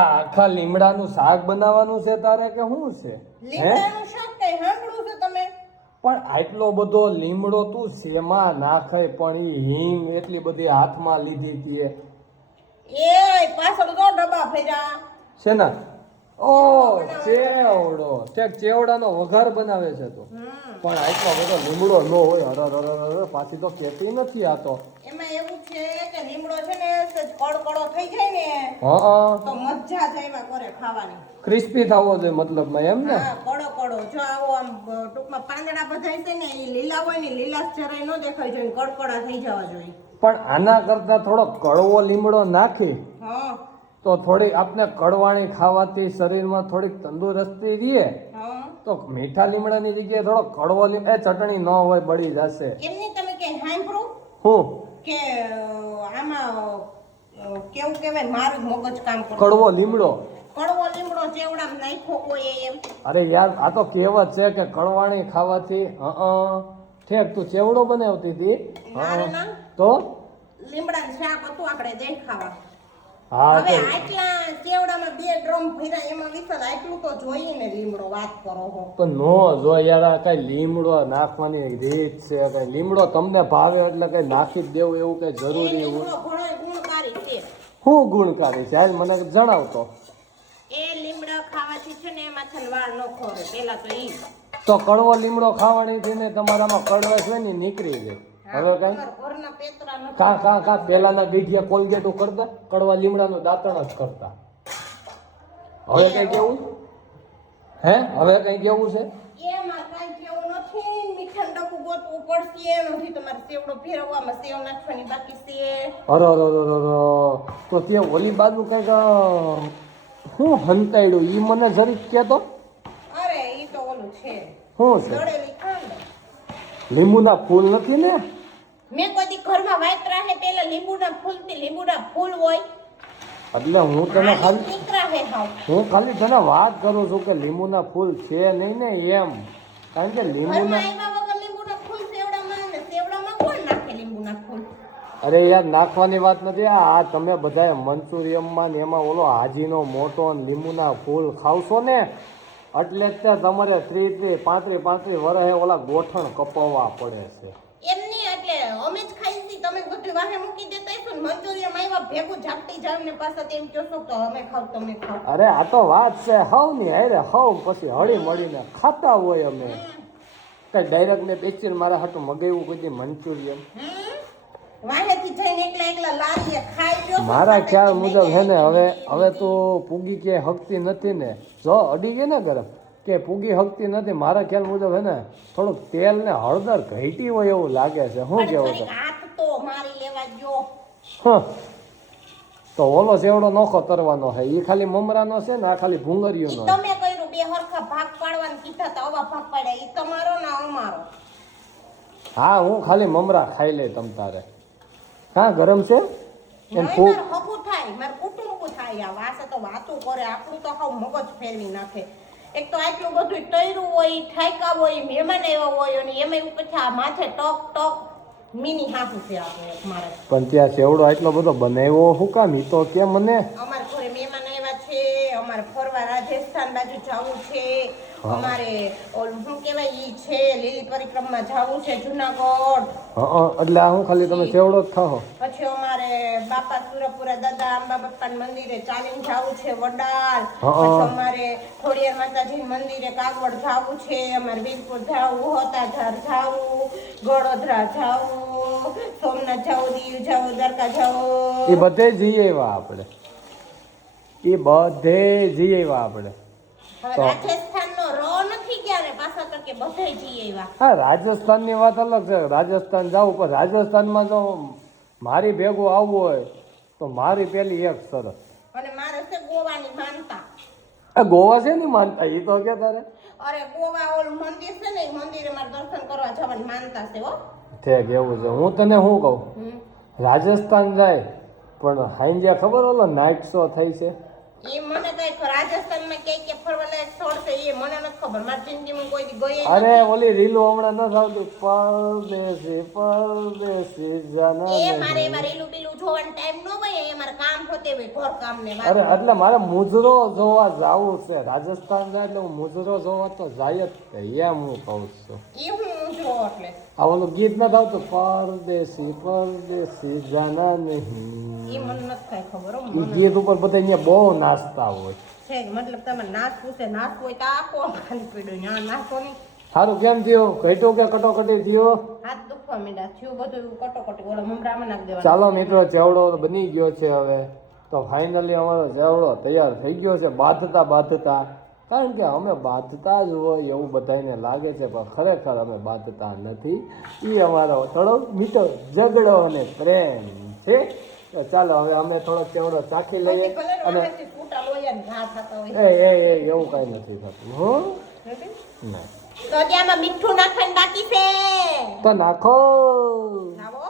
આખા લીમડાનું શાક બનાવવાનું છે તારે કે શું છે? લીમડાનું શાક કઈ સાંભળ્યું છે તમે? પણ આટલો બધો લીમડો તું શેમાં નાખે? પણ ઈ હિંગ એટલી બધી હાથમાં લીધી તીએ. એ પાછળ તો ડબ્બા ફેર્યા છે ના? ઓ ચેવડો, ઠેક ચેવડાનો વઘાર બનાવે છે તો. પણ આટલો બધો લીમડો ન હોય. અરે પાછી તો કેતી નથી આ તો. એમાં એવું છે કે લીમડો છે ને કડકડો થઈ જાય ને હા તો મજા જ આવ્યા કરે ખાવાની. ક્રિસ્પી થવો જોઈએ મતલબમાં એમ ને? હા, કડો જો આવો આમ ટૂંકમાં પાંદડા બધા છે ને એ લીલા હોય ને લીલા જરાય ન દેખાય જોઈએ, કડકડા થઈ જવા જોઈએ. પણ આના કરતા થોડો કડવો લીમડો નાખી હા તો થોડી આપને કડવાણી ખાવાથી શરીરમાં થોડીક તંદુરસ્તી રહે. હા તો મીઠા લીમડાની જગ્યાએ થોડો કડવો લીમડો, એ ચટણી ન હોય બળી જશે. એમની તમે કઈ સાંભળો હું કે આમાં કેવું કહેવાય, મારું મગજ કામ કરે. કડવો લીમડો? કડવો લીમડો ચેવડામાં નાખ્યો હોય એમ. અરે યાર આ તો કહેવત છે કે કડવાણી ખાવાથી ઠેક તું ચેવડો બનાવતી હતી. ના તો લીમડાનું શાક હતું આપણે દહીં ખાવા. હા હવે તો આટલા ચેવડામાં 2 ડ્રમ ભર્યા, એમાં વિશાલ આટલું તો જોઈએ ને લીમડો. વાત કરો હો તો નો જો યાર, આ કઈ લીમડો નાખવાની રીત છે? કઈ લીમડો તમને ભાવે એટલે કઈ નાખી જ દેવું એવું કઈ જરૂરી એવું? લીમડો ઘણો ગુણકારી છે. શું ગુણકારી છે આજ મને જણાવતો. એ લીમડા ખાવાથી છે ને એમાંથી વાળ ન ખોરે. પેલા તો ઈ તો કડવો લીમડો ખાવાની થી ને તમારામાં કડવાશ હોય ને નીકળી જાય. હવે કઈ ઘરના પેતરા ન કા પેલાના ગીઢિયા કોલગેટો કરતા, કડવા લીમડાનું દાંતણ જ કરતા. હવે કઈ કેવું? હવે કઈ કેવું છે? એમાં કાંઈ કેવું નથી. મીઠાનું ડબ્બું ગોતવું પડશે. એનાથી તમારે સેવડો ફેરવવામાં સેવ નાખવાની બાકી છે. અરે તો તે ઓલી બાજુ કઈક શું હંતાડ્યું ઈ મને જરીક કહેતો. અરે ઈ તો ઓલું છે, શું છે? દળેલી ખાંડ. લીંબુના ફૂલ નથી ને? મેં કોઈ દી ઘરમાં વાતરા હે પેલા લીંબુના ફૂલ હોય એટલે હું તને ખાલી નીકળા હે હાવ. તને વાત કરું છું કે લીંબુના ફૂલ છે નહીં ને એમ. કારણ કે લીંબુના ઘરમાં આવ્યા વગર લીંબુના ફૂલ સેવડામાં ને સેવડામાં કોણ નાખે લીંબુના ફૂલ? અરે યાર નાખવાની વાત નથી. આ તમે બધાએ મંચુરિયમમાં ને એમાં ઓલો હાજીનો મોટો ને લીંબુના ફૂલ ખાવશો ને એટલે જ તે તમારે 30-35 વર્ષે ઓલા ગોઠણ કપાવવા પડે છે. એમની એટલે અમે જ ખાઈ છી, તમે બધું વાહે મૂકી દેતા હશો ને. મંચુરિયમ આવ્યા ભેગું ઝાપટી જાવ ને પાછા તેમ કહો છો તો અમે ખાવ તમે ખાવ. અરે આ તો વાત છે હવ ની હારે હવ પછી હળી મળીને ખાતા હોય અમે. કઈ ડાયરેક્ટ ને બેચીને મારા હાટું મગાવ્યું કોઈ મંચુરિયમ? વાહેથી જઈને એકલા લારીએ ખાઈ લ્યો. મારા ખ્યાલ મુજબ હે ને હવે તો પૂગી કે હકતી નથી ને. જો અડી ગઈ ને ગરમ કે પૂગી હકતી નથી. મારા ખ્યાલ મુજબ હે ને થોડુંક તેલ ને હળદર ઘટી હોય એવું લાગે છે. શું કેવું છે? હાથ તો મારી લેવા ગયો. તો ઓલો સેવડો નોખો તરવાનો છે ઈ ખાલી મમરાનો છે ને આ ખાલી ભૂંગળીઓનો. તમે કર્યું 2 હરખા ભાગ પાડવાનું કીધા તા, આવા ભાગ પાડ્યા. ઈ તમારો ને અમારો. હા હું ખાલી મમરા ખાઈ લે તમ તારે. હા ગરમ છે એમ ફૂગ હકું થાય, મારે કુટુંબ થાય. આ વાસે તો વાતું કરે, આપણું તો હાવ મગજ ફેરવી નાખે. એક તો આટલું બધું ટયરું હોય, ઠાયકા હોય, મહેમાન આવ્યા હોય અને એમાં ઉપરથી આ માથે ટક મિની હાફું છે આપણે મારે. પણ ત્યાં સેવડો આટલો બધો બનાવ્યો હું કામ? ઈ તો કે મને અમારે ઘરે મહેમાન આવ્યા છે. અમારે ફરવા રાજસ્થાન બાજુ જવું છે. અમારે ઓલું શું કહેવાય ઈ છે લીલી પરિક્રમા જવું છે જુનાગઢ. એટલે આ હું ખાલી તમે સેવડો જ ખાઓ? પછી અમારે બાપા સુરપુરા દાદા અંબા બાપા મંદિરે ચાલીને જવું છે વડાલ. પછી અમારે ખોડિયાર માતાજી મંદિરે કાગવડ જવું છે. અમારે વીરપુર જવું, હોતાધાર જવું, ગળોદરા જવું, સોમનાથ જવું, દીવ જવું, દ્વારકા જવું. એ બધે જઈ આવ્યા આપણે. રાજસ્થાન નો રો નથી ગયા ને પાછા તો કે બધે જઈ આવ્યા. હા રાજસ્થાન ની વાત અલગ છે. રાજસ્થાન જાવું પણ રાજસ્થાનમાં જો મારી ભેગું આવવું હોય તો મારી પેલી એક શરત. અને મારે છે ગોવાની માનતા. ગોવા છે ને માનતા ઈ તો કે તારે? અરે ગોવા ઓલું મંદિર છે ને, મંદિરે મારે દર્શન કરવા જવાની માનતા છે હો. ઠેક એવું છે. હું તને શું કહું, રાજસ્થાન જાય પણ હાઈજે ખબર ઓલો નાઇટ શો થઈ છે એ મને કઈ રાજસ્થાનમાં કે ફરવા લાયક સ્થળ છે એ મને નથી ખબર. મારી જિંદગીમાં કોઈ દી ગઈ અરે ઓલી રીલો હમણાં ન આવતી પરદેશી પરદેશી જાના એ મારે એમાં રીલું બીલું જોવાનો ટાઈમ ન હોય. એ મારે કામ હોતે હોય ઘર કામ ને અરે એટલે મારે મુજરો જોવા જાવું છે રાજસ્થાન જાય એટલે હું મુજરો જોવા તો જાય જ તે. એમ હું કહું છું એ હું જો એટલે આ ઓલું ગીત નથી આવતું પરદેશી પરદેશી જાના નહીં એ મને નથી કઈ ખબર હો. એ ગીત ઉપર બધા અહીંયા બહુ નાચતા હોય છે મતલબ તમે નાચવું છે નાચવું હોય તો આપો ખાલી પીડ્યું ના નાચો નહીં. સારું કેમ થયું ઘટ્યું કે કટોકટી થયો હાથ દુખવા માંડ્યા થયું બધું કટોકટી ઓલા મમરામાં નાખી દેવાનું. ચાલો મિત્રો ચેવડો બની ગયો છે હવે તો ફાઇનલી અમારો ચેવડો તૈયાર થઈ ગયો છે બાંધતા કારણ કે અમે બાંધતા જ હોય એવું બધાને લાગે છે પણ ખરેખર અમે બાંધતા નથી. એ અમારો થોડો મીઠો ઝઘડો અને પ્રેમ છે. તો ચાલો હવે અમે થોડો ચેવડો ચાખી લઈએ અને ફૂટા લોહીના ઘા થતા હોય. એ એવું કાંઈ નથી થતું હો ના તો હજી આમાં મીઠું નાખવાનું બાકી છે. તો નાખો લાવો